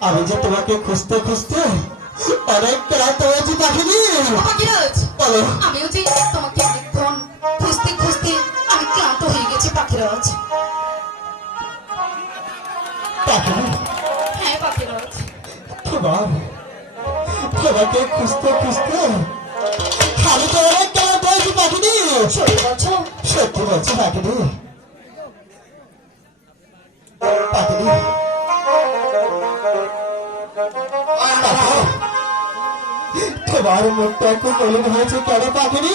আমি যে তোমাকে খুঁজতে খুঁজতে অনেক রাত হয়েছি পাখিনি। পাখিরাজ বলো। আমিও যে তোমাকে অনেকক্ষণ খুঁজতে খুঁজতে আমি ক্লান্ত হয়ে গেছি পাখিরাজ হ্যাঁ পাখিরাজ তোমার তোমাকে খুঁজতে খুঁজতে আমি তো অনেক ক্লান্ত হয়েছি পাখিনি? সরে বলছো? সত্যি বলছি পাখিনি। পাখিনি। তোমার মুখটা একটু মলিন হয়েছে কেন পাখিনি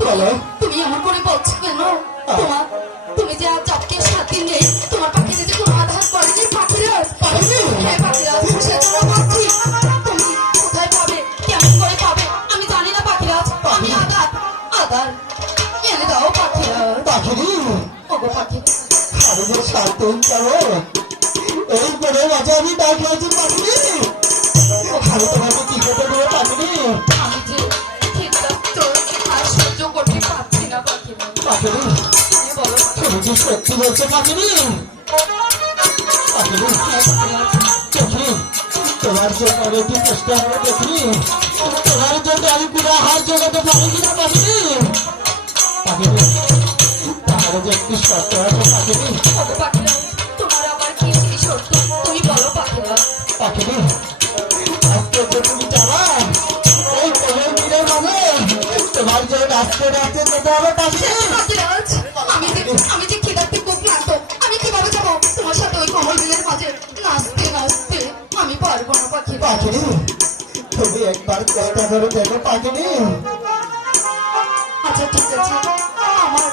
বলো। তুমি এমন করে বলছো কেন? তোমার তুমি যে আজ আজকে দিন নেই তোমার পাখিতে যে কোনো আধার করেনি পাখিরাজ? হ্যাঁ পাখিরাজ সেজন্য বলছি তুমি কোথায় পাবে? কেমন করে পাবে? আমি জানি না পাখিরাজ। আমি আধার আধার এনে দাও পাখিরাজ। পাখিনি ওগো যাব এই করে মাঝে আমি ডাক হয়েছি পাখিনি আমি তোমাকে কি করতে দেবো পাখিনি আমি যে ক্ষেত্রাস্ত আর সহ্য করতে পারছি না পাখিনি হ্যাঁ তুমি কি সত্যি বলছো পাখিনি পাখিনি হ্যাঁ তোমার জন্য একটু চেষ্টা করে দেখি তোমার জন্য আমি হার জোগাতে পারি কিনা পাখিনি তোমার যে রাস্তে রাস্তে যেতে হবে আমি যে আমি যে খিদাতে খুব ক্লান্ত আমি কীভাবে যাব? তোমার সাথে ওই কমল দিনের মাঝে নাচতে নাচতে আমি পারব না পাখিরাজ পাখিনি। তুমি একবার দেখো পাখিনি? আচ্ছা ঠিক আছে। আমার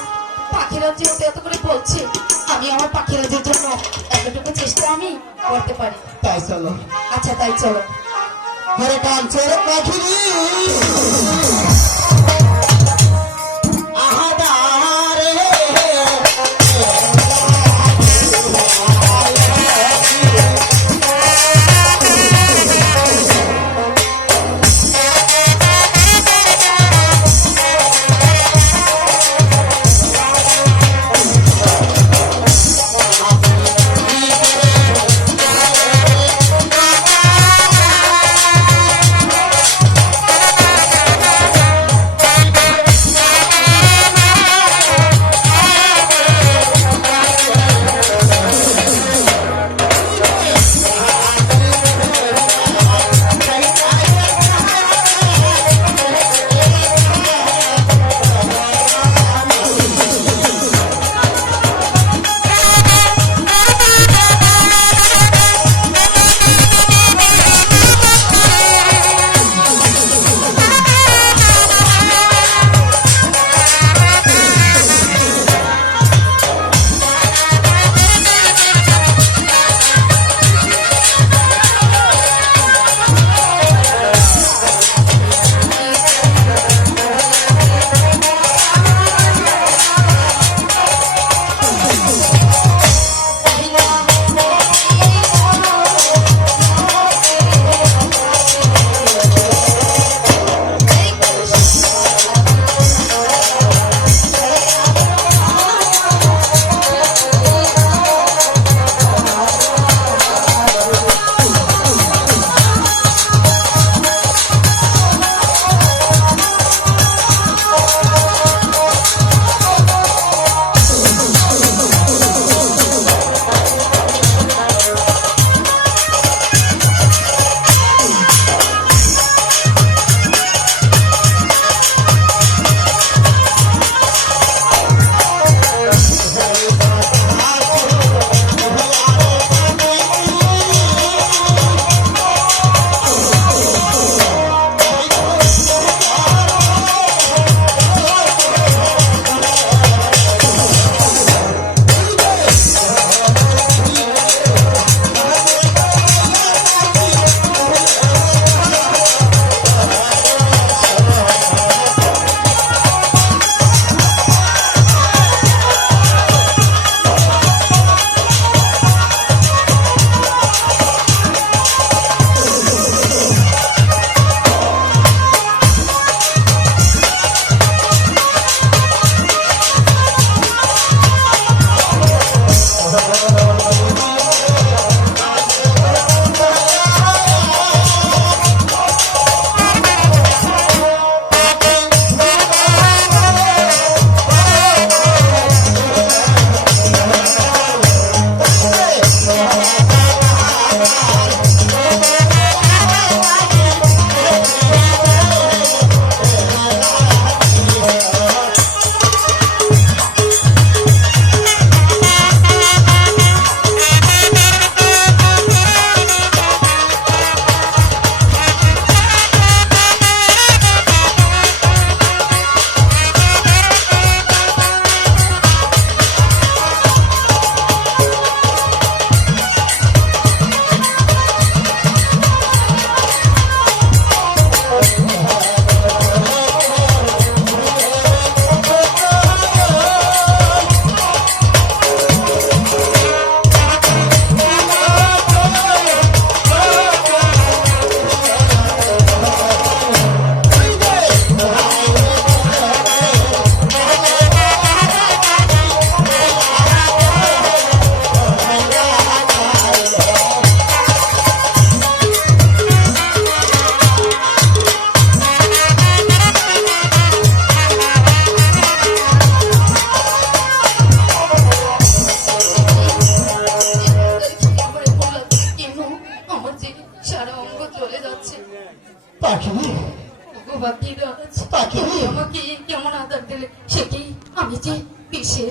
পাখিরাজ যেহেতু এত করে বলছে আমি আমার পাখিরাজের জন্য এতটুকু চেষ্টা আমি করতে পারি। তাই চলো। আচ্ছা তাই চলো। আরে কাঞ্চন পাখিনি।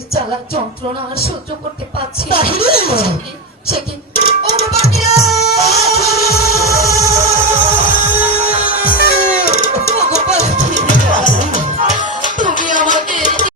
জ্বালা যন্ত্রণা সহ্য করতে পারছি না। সে কি- সে কি